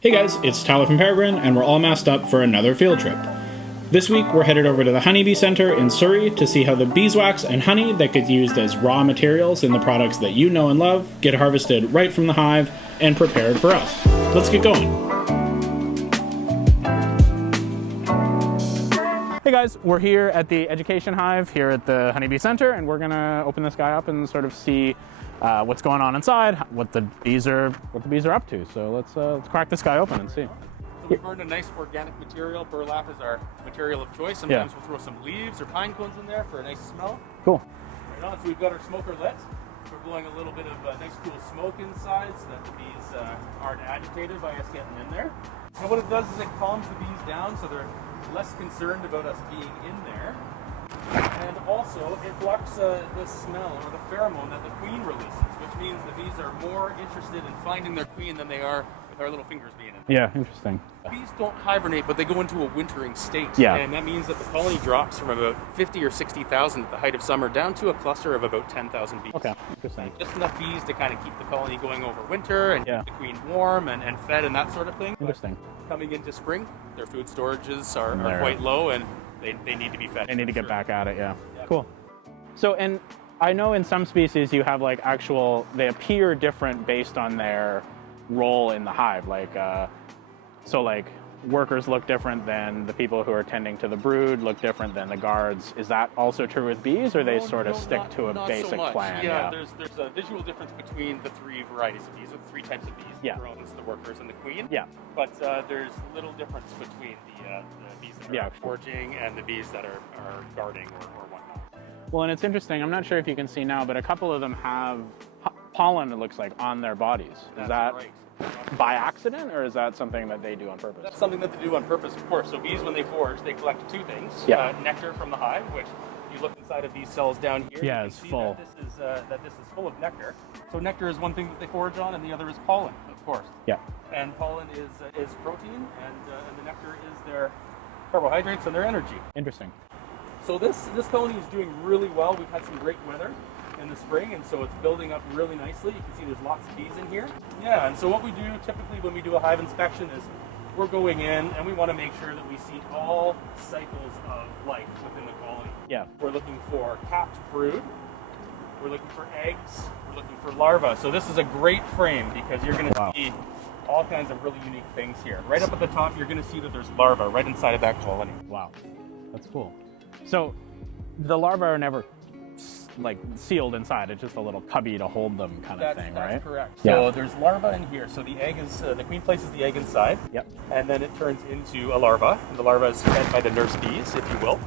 Hey guys, it's Tyler from Peregrine, and we're all masked up for another field trip. This week we're headed over to the Honeybee Center in Surrey to see how the beeswax and honey that get used as raw materials in the products that you know and love get harvested right from the hive and prepared for us. Let's get going. Hey guys, we're here at the Education Hive here at the Honeybee Center, and we're gonna open this guy up and sort of see what's going on inside, what the bees are up to. So let's crack this guy open and see. So we burned a nice organic material. Burlap is our material of choice. Sometimes we'll throw some leaves or pine cones in there for a nice smell. Cool. Right on. So we've got our smoker lit. We're blowing a little bit of nice cool smoke inside so that the bees aren't agitated by us getting in there. And what it does is it calms the bees down so they're less concerned about us being in there. And also, it blocks the smell or the pheromone that the queen releases, which means the bees are more interested in finding their queen than they are with our little fingers being in. Yeah, interesting. Bees don't hibernate, but they go into a wintering state. Yeah. And that means that the colony drops from about 50 or 60,000 at the height of summer down to a cluster of about 10,000 bees. Okay, interesting. Just enough bees to kind of keep the colony going over winter and keep the queen warm and fed and that sort of thing. Interesting. But coming into spring, their food storages are quite low and they need to be fed. They need to get back at it, yeah. Cool. So, and I know in some species you have like they appear different based on their role in the hive. Like, so like workers look different than the people who are tending to the brood, look different than the guards. Is that also true with bees, or they sort of stick to a basic plan? Yeah, there's a visual difference between the three varieties of bees, or the three types of bees, the drones, the workers, and the queen. Yeah. But there's little difference between the bees that are foraging and the bees that are guarding or whatnot. Well, and it's interesting, I'm not sure if you can see now, but a couple of them have pollen, it looks like, on their bodies. Is that right? By accident, or is that something that they do on purpose? That's something that they do on purpose, of course. So bees, when they forage, they collect two things. Nectar from the hive, which you look inside of these cells down here. Yeah, it's full. That this is full of nectar. So nectar is one thing that they forage on, and the other is pollen, of course. Yeah. And pollen is protein, and the nectar is their carbohydrates and their energy. Interesting. So this colony is doing really well. We've had some great weather in the spring, and so it's building up really nicely. You can see there's lots of bees in here. Yeah, and so what we do typically when we do a hive inspection is we're going in and we want to make sure that we see all cycles of life within the colony. Yeah. We're looking for capped brood, we're looking for eggs, we're looking for larvae. So this is a great frame because you're going to see all kinds of really unique things here. Right up at the top, you're going to see that there's larvae right inside of that colony. Wow, that's cool. So the larvae are never like sealed inside, it's just a little cubby to hold them kind of thing, right? That's correct. So there's larvae in here. So the egg is, the queen places the egg inside. Yep. And then it turns into a larva. And the larva is fed by the nurse bees, if you will.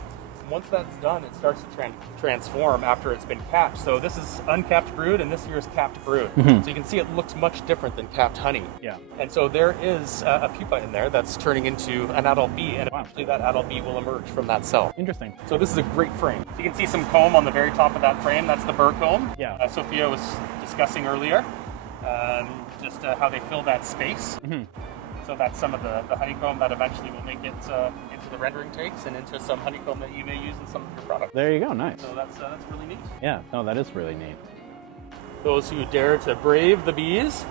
Once that's done, it starts to transform after it's been capped. So this is uncapped brood, and this here is capped brood. So you can see it looks much different than capped honey. Yeah. And so there is a pupa in there that's turning into an adult bee, and eventually that adult bee will emerge from that cell. Interesting. So this is a great frame. So you can see some comb on the very top of that frame. That's the burr comb. Yeah. Sophia was discussing earlier, just how they fill that space. So that's some of the honeycomb that eventually will make it into the rendering tanks and into some honeycomb that you may use in some of your products. There you go, nice. So that's really neat. Yeah, no, that is really neat. Those who dare to brave the bees,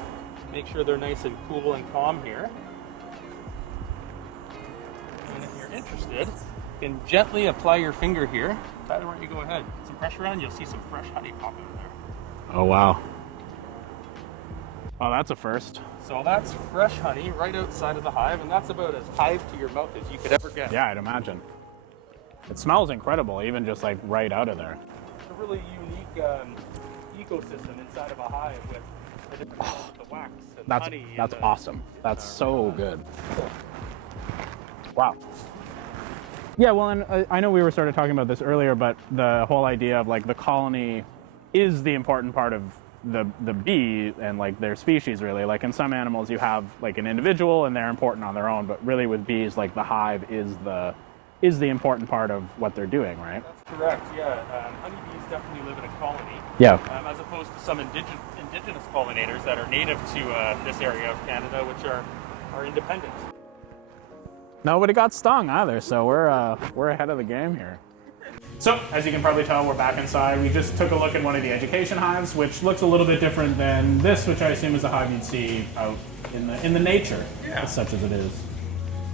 make sure they're nice and cool and calm here. And if you're interested, you can gently apply your finger here. Tyler, why don't you go ahead? Put some pressure on, you'll see some fresh honey pop out of there. Oh, wow. Oh, that's a first. So that's fresh honey right outside of the hive, and that's about as hive to your mouth as you could ever get. Yeah, I'd imagine. It smells incredible, even just like right out of there. It's a really unique ecosystem inside of a hive with the different colors of the wax and honey. That's awesome. That's so good. Wow. Yeah, well, and I know we were sort of talking about this earlier, but the whole idea of like the colony is the important part of the bee and like their species, really. Like in some animals you have like an individual and they're important on their own, but really with bees, like the hive is the important part of what they're doing, right? That's correct, yeah. Honeybees definitely live in a colony. Yeah. As opposed to some indigenous pollinators that are native to this area of Canada, which are independent. Nobody got stung either, so we're ahead of the game here. So, as you can probably tell, we're back inside. We just took a look at one of the education hives, which looks a little bit different than this, which I assume is a hive you'd see out in the nature, such as it is.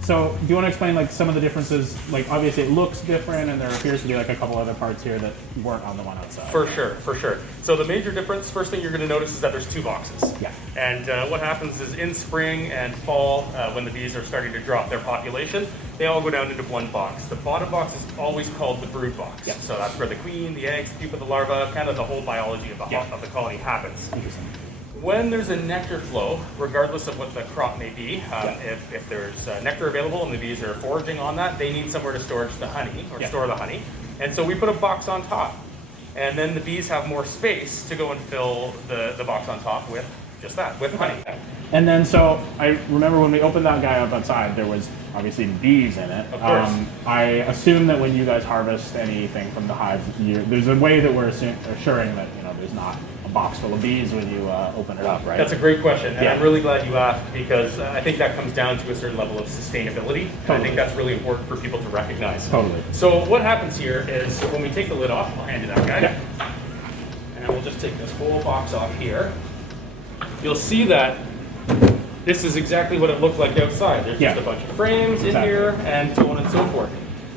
So, do you want to explain like some of the differences? Like, obviously it looks different, and there appears to be like a couple other parts here that weren't on the one outside. For sure. So the major difference, first thing you're going to notice is that there's 2 boxes. Yeah. And what happens is in spring and fall, when the bees are starting to drop their population, they all go down into one box. The bottom box is always called the brood box. Yeah. So that's where the queen, the eggs, the pupa, the larva, kind of the whole biology of the colony happens. Interesting. When there's a nectar flow, regardless of what the crop may be, if there's nectar available and the bees are foraging on that, they need somewhere to store the honey, or store the honey. And so we put a box on top. And then the bees have more space to go and fill the box on top with just that, with honey. And then, so I remember when we opened that guy up outside, there was obviously bees in it. Of course. I assume that when you guys harvest anything from the hives, there's a way that we're assuring that there's not a box full of bees when you open it up, right? That's a great question, and I'm really glad you asked, because I think that comes down to a certain level of sustainability. And I think that's really important for people to recognize. Totally. So what happens here is when we take the lid off, I'll hand you that guy, and we'll just take this whole box off here. You'll see that this is exactly what it looked like outside. There's just a bunch of frames in here, and so on and so forth.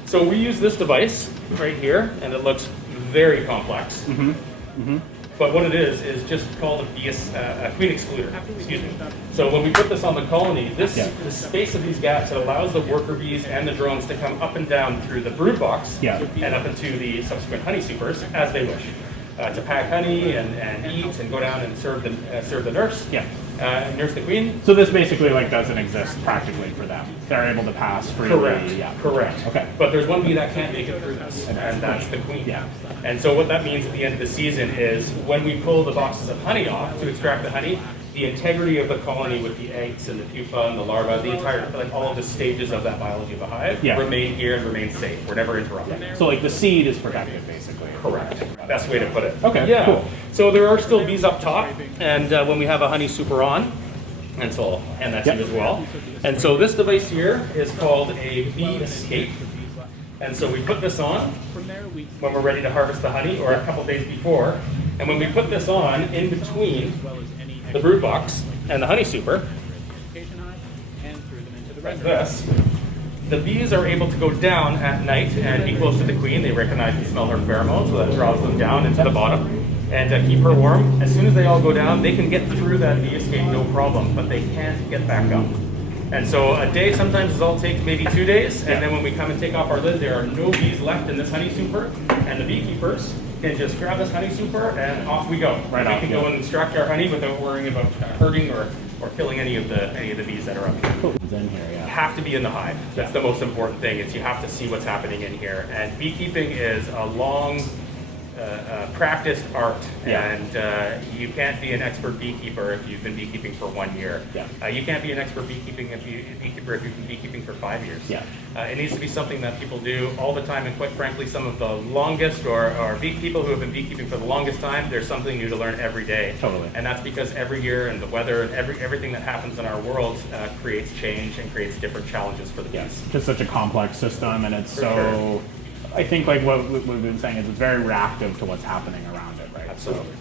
So we use this device right here, and it looks very complex. But what it is just called a queen excluder. Excuse me. So when we put this on the colony, the space of these gaps, it allows the worker bees and the drones to come up and down through the brood box and up into the subsequent honey supers as they wish. To pack honey and eat and go down and serve the nurse. Nurse the queen. So this basically doesn't exist practically for them. They're able to pass freely. Correct. Okay. But there's one bee that can't make it through this, and that's the queen. And so what that means at the end of the season is when we pull the boxes of honey off to extract the honey, the integrity of the colony with the eggs and the pupa and the larva, the entire, all of the stages of that biology of the hive remain here and remain safe. We're never interrupted. So the seed is protected, basically. Correct. Best way to put it. Okay, cool. So there are still bees up top, and when we have a honey super on, and so I'll hand that to you as well. And so this device here is called a bee escape. And so we put this on when we're ready to harvest the honey, or a couple days before. And when we put this on in between the brood box and the honey super, like this, the bees are able to go down at night and be close to the queen. They recognize and smell her pheromones, so that draws them down into the bottom and keep her warm. As soon as they all go down, they can get through that bee escape no problem, but they can't get back up. And so a day sometimes is all it takes, maybe 2 days, and then when we come and take off our lid, there are no bees left in this honey super, and the beekeepers can just grab this honey super and off we go. We can go and extract our honey without worrying about hurting or killing any of the bees that are up here. Cool. In here, have to be in the hive. That's the most important thing, is you have to see what's happening in here. And beekeeping is a long practiced art, and you can't be an expert beekeeper if you've been beekeeping for 1 year. You can't be an expert beekeeper if you've been beekeeping for 5 years. It needs to be something that people do all the time, and quite frankly, some of the longest or people who have been beekeeping for the longest time, there's something new to learn every day. Totally. And that's because every year and the weather and everything that happens in our world creates change and creates different challenges for the bees. Just such a complex system, and it's I think what we've been saying is it's very reactive to what's happening around it, right? Absolutely.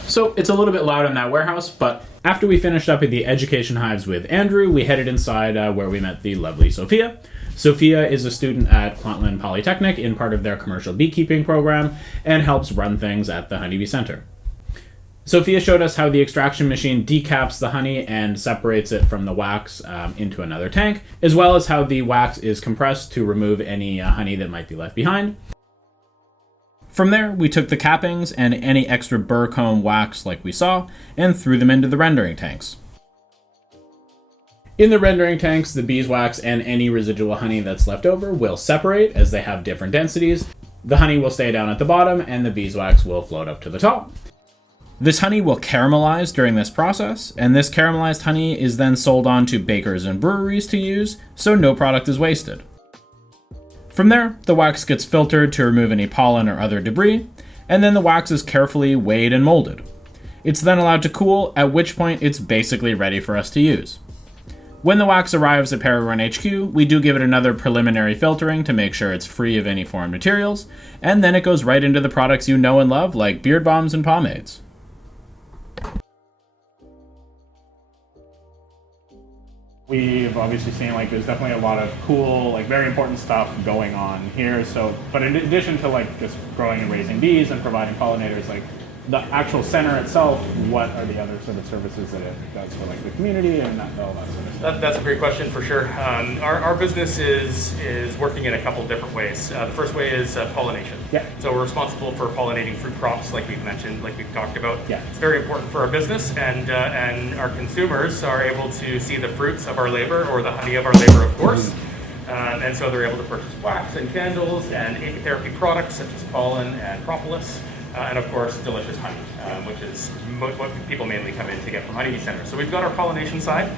So it's a little bit loud in that warehouse, but after we finished up at the education hives with Andrew, we headed inside where we met the lovely Sophia. Sophia is a student at Kwantlen Polytechnic in part of their commercial beekeeping program and helps run things at the Honeybee Center. Sophia showed us how the extraction machine decaps the honey and separates it from the wax into another tank, as well as how the wax is compressed to remove any honey that might be left behind. From there, we took the cappings and any extra burr comb wax like we saw, and threw them into the rendering tanks. In the rendering tanks, the beeswax and any residual honey that's left over will separate as they have different densities. The honey will stay down at the bottom and the beeswax will float up to the top. This honey will caramelize during this process, and this caramelized honey is then sold on to bakers and breweries to use, so no product is wasted. From there, the wax gets filtered to remove any pollen or other debris, and then the wax is carefully weighed and molded. It's then allowed to cool, at which point it's basically ready for us to use. When the wax arrives at Peregrine HQ, we do give it another preliminary filtering to make sure it's free of any foreign materials, and then it goes right into the products you know and love, like beard balms and pomades. We've obviously seen like there's definitely a lot of cool, like very important stuff going on here. So, but in addition to like just growing and raising bees and providing pollinators, like the actual center itself, what are the other sort of services that it does for like the community and all that sort of stuff? That's a great question for sure. Our business is working in a couple different ways. The first way is pollination. Yeah. So we're responsible for pollinating fruit crops, like we've mentioned, like we've talked about. Yeah. It's very important for our business, and our consumers are able to see the fruits of our labor, or the honey of our labor, of course. And so they're able to purchase wax and candles and apitherapy products such as pollen and propolis. And of course, delicious honey, which is what people mainly come in to get from Honeybee Center. So we've got our pollination side.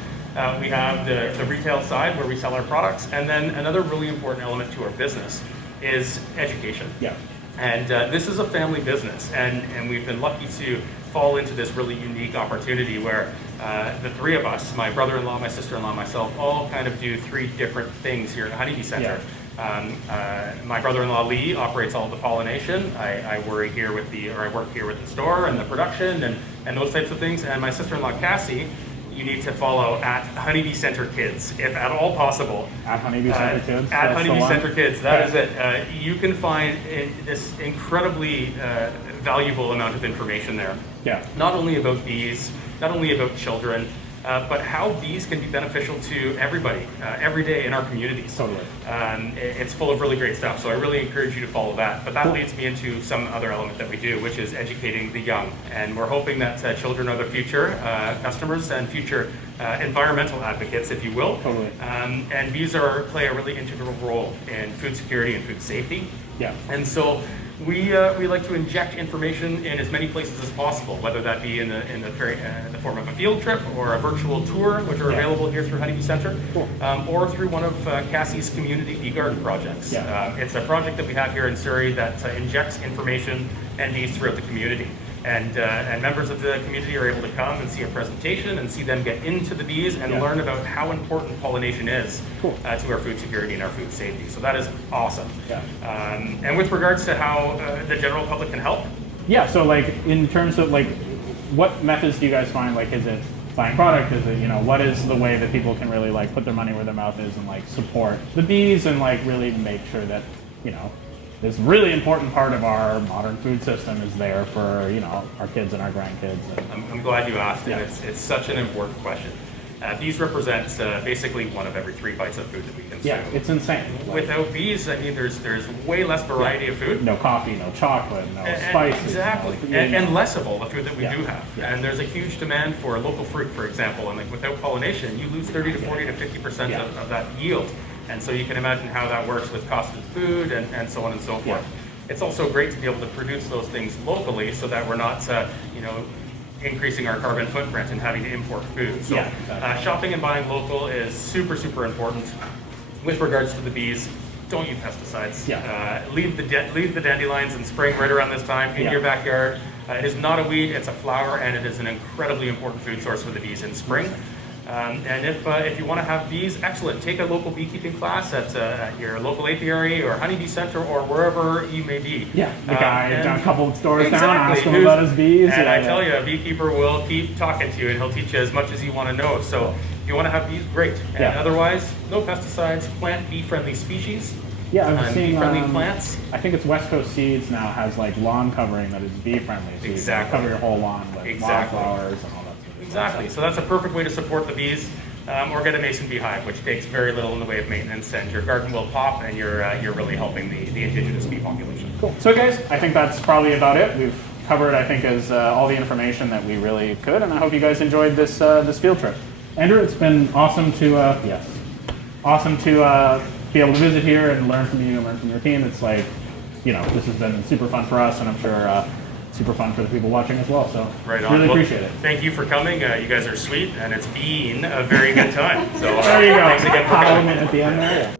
We have the retail side where we sell our products. And then another really important element to our business is education. Yeah. And this is a family business. And we've been lucky to fall into this really unique opportunity where the three of us, my brother-in-law, my sister-in-law, myself, all kind of do three different things here at Honeybee Center. Yeah. My brother-in-law Lee operates all the pollination. I work here with the store and the production and those types of things. And my sister-in-law Cassie, you need to follow at Honeybee Center Kids, if at all possible. At Honeybee Center Kids? At Honeybee Center Kids, that is it. You can find this incredibly valuable amount of information there. Yeah. Not only about bees, not only about children, but how bees can be beneficial to everybody, every day in our communities. Totally. It's full of really great stuff, so I really encourage you to follow that. But that Cool. leads me into some other element that we do, which is educating the young. And we're hoping that children are the future customers and future environmental advocates, if you will. Totally. And bees play a really integral role in food security and food safety. Yeah. And so we like to inject information in as many places as possible, whether that be in the form of a field trip or a virtual tour, which are available here through Honeybee Center, Cool. or through one of Cassie's community bee garden projects. Yeah. It's a project that we have here in Surrey that injects information and bees throughout the community. And members of the community are able to come and see a presentation and see them get into the bees and learn about how important pollination is Cool. to our food security and our food safety. So that is awesome. Yeah. And with regards to how the general public can help, Yeah, so like in terms of like what methods do you guys find, like is it buying product, is it, what is the way that people can really like put their money where their mouth is and like support the bees and like really make sure that, this really important part of our modern food system is there for, our kids and our grandkids. And, I'm glad you asked, Yeah. and it's such an important question. Bees represent basically one of every 3 bites of food that we consume. yeah, it's insane. Like, Without bees, I mean, there's way less variety of food. no coffee, no chocolate, no spices. Exactly, no, and less of all the food that we Yeah. do have. Yeah. And there's a huge demand for local fruit, for example, and like without pollination, you lose 30 to 40 to 50% Yeah. of that yield. And so you can imagine how that works with cost of food and so on and so forth. Yeah. It's also great to be able to produce those things locally so that we're not, increasing our carbon footprint and having to import food. So Yeah, exactly. shopping and buying local is super, super important. With regards to the bees, don't use pesticides. Yeah. Leave the dandelions in spring right around this time in Yeah. your backyard. It is not a weed, it's a flower, and it is an incredibly important food source for the bees in spring. And if you want to have bees, excellent. Take a local beekeeping class at your local apiary or honeybee center or wherever you may be. Yeah, the guy down a couple of stores down, Exactly. ask him about his bees. And yeah, I tell you, a beekeeper will keep talking to you, and he'll teach you as much as you want to know. So if you want to have bees, great. And Yeah. otherwise, no pesticides. Plant bee-friendly species. Yeah, I've seen bee-friendly plants. I think it's West Coast Seeds now has like lawn covering that is bee friendly. So Exactly. you can cover your whole lawn with Exactly. wildflowers and all that sort of Exactly. So that's a perfect way to support the bees. Or get a mason beehive, which takes very little in the way of maintenance, and your garden will pop, and you're really helping the indigenous bee population. Cool. So guys, I think that's probably about it. We've covered, I think, all the information that we really could, and I hope you guys enjoyed this this field trip. Andrew, it's been awesome to be able to visit here and learn from you and learn from your team. It's like, this has been super fun for us, and I'm sure super fun for the people watching as well. So Right on. really Well, appreciate it. Thank you for coming. You guys are sweet, and it's been a very good time. So There you go. thanks again for coming. At the end there.